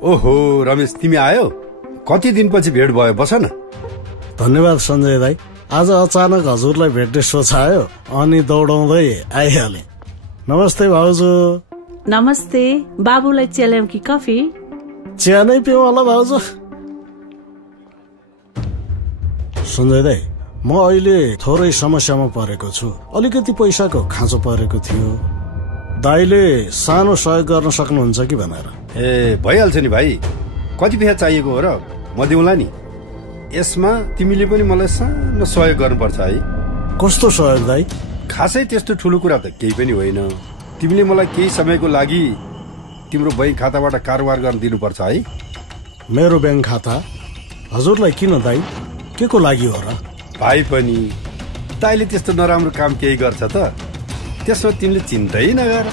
ओहो रमेश, तिमी आयो? कति दिनपछि भेट भयो, बस न। धन्यवाद सञ्जय दाई। आज अचानक हजुरलाई भेट्ने सोच आयो अनि दौडाउँदै आइहाले। नमस्ते भाउजू। नमस्ते। बाबुलाई चिया ल्याऊ कि कफी? चिया नै पिउँ होला भाउजू। सञ्जय दाई, म अहिले थोरै समस्यामा परेको छु। अलिकति पैसाको खाँचो परेको थियो। दाईले सानो सहयोग गर्न सक्नुहुन्छ कि भनेर। ए भइहाल्छ नि भाइ, कति पैसा चाहिएको हो र म दिउँला नि। यसमा तिमीले पनि मलाई सानो सहयोग गर्नुपर्छ है। कस्तो सहयोग दाई? खासै त्यस्तो ठुलो कुरा त केही पनि होइन। तिमीले मलाई केही समयको लागि तिम्रो बैंक खाताबाट कारोबार गर्न दिनुपर्छ है। मेरो बैंक खाता? हजुरलाई किन दाई? के को लागि हो र? भाइ पनि दाइले त्यस्तो नराम्रो काम केही गर्छ त? त्यसमा तिमीले चिन्तै नगर।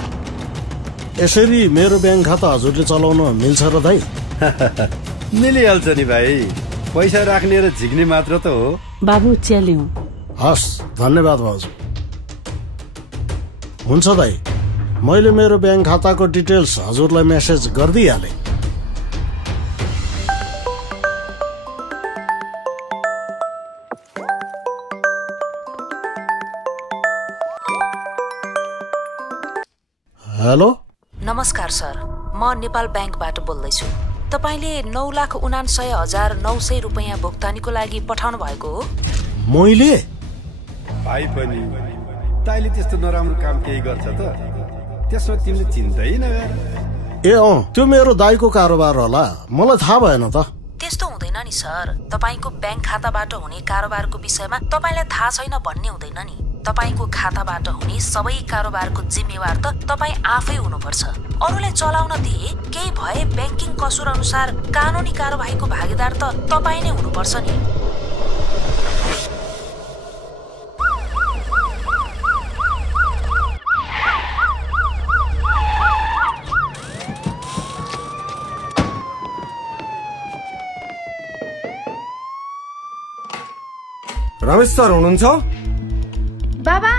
यसरी मेरो बैंक खाता हजुरले चलाउन मिल्छ र दाई? मिलिहाल्छ नि भाइ, पैसा राख्ने र झिक्ने मात्र त हो। बाबु चिया ल्याऊ। हस्, धन्यवाद भाउजू। हुन्छ दाई, मैले मेरो बैंक खाताको डिटेल्स हजुरलाई मेसेज गरिदिइहालेँ। हेलो, नमस्कार सर, म नेपाल बैंकबाट बोल्दैछु। तपाईले 9,79,900 रुपैयाँ भुक्तानीको लागि पठाउनु भएको हो? मैले? भाइ पनि दाइले त्यस्तो नराम्रो काम केही गर्छ त? त्यसमा तिमीले चिन्तै नगर। ए त्यो मेरो दाइको कारोबार होला, मलाई थाहा भएन त। त्यस्तो हुँदैन नि सर। तपाईको बैंक खाताबाट हुने कारोबारको विषयमा तपाईलाई थाहा छैन भन्ने हुँदैन नि। तपाईको खाताबाट हुने सबै कारोबारको जिम्मेवार त तपाई आफै हुनुपर्छ। अरूलाई चलाउन दिए केही भए बैंकिङ कसुर अनुसार कानुनी कारबाहीको भागीदार त तपाई नै हुनुपर्छ नि। रमेश सर हुनुहुन्छ? बाबा,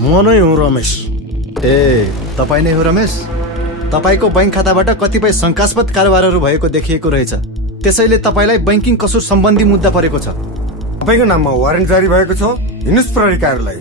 म नै हुँ रमेश। ए तपाईँ नै हो रमेश? तपाईँको बैंक खाताबाट कतिपय शंकास्पद कारोबारहरू भएको देखिएको रहेछ। त्यसैले तपाईँलाई बैंकिङ कसुर सम्बन्धी मुद्दा परेको छ। तपाईँको नाममा वारेन्ट जारी भएको छ। हिँड्नुहोस् प्रहरी कार्यालय।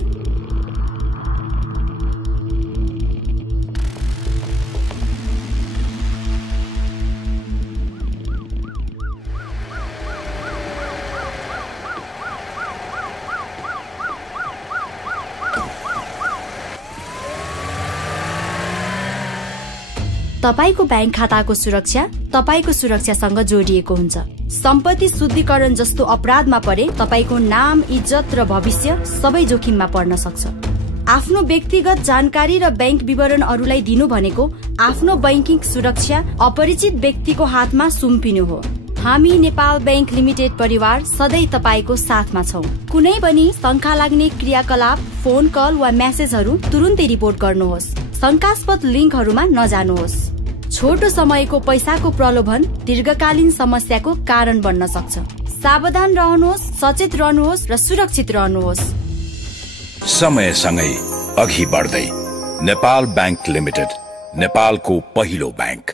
तपाईको बैंक खाताको सुरक्षा तपाईको सुरक्षासँग जोडिएको हुन्छ। सम्पत्ति शुद्धिकरण जस्तो अपराधमा परे तपाईको नाम, इज्जत र भविष्य सबै जोखिममा पर्न सक्छ। आफ्नो व्यक्तिगत जानकारी र बैंक विवरण अरूलाई दिनु भनेको आफ्नो बैंकिङ सुरक्षा अपरिचित व्यक्तिको हातमा सुम्पिनु हो। हामी नेपाल बैंक लिमिटेड परिवार सधैँ तपाईको साथमा छौं। कुनै पनि शंका लाग्ने क्रियाकलाप, फोन कल वा मेसेजहरू तुरुन्तै रिपोर्ट गर्नुहोस्। शंकास्पद लिङ्कहरूमा नजानुहोस्। छोटो समयको पैसाको प्रलोभन दीर्घकालीन समस्याको कारण बन्न सक्छ। सावधान रहनुहोस्, सचेत रहनुहोस् र सुरक्षित रहनुहोस्। समयसँगै अघि बढ्दै नेपाल बैंक लिमिटेड, नेपालको पहिलो बैंक।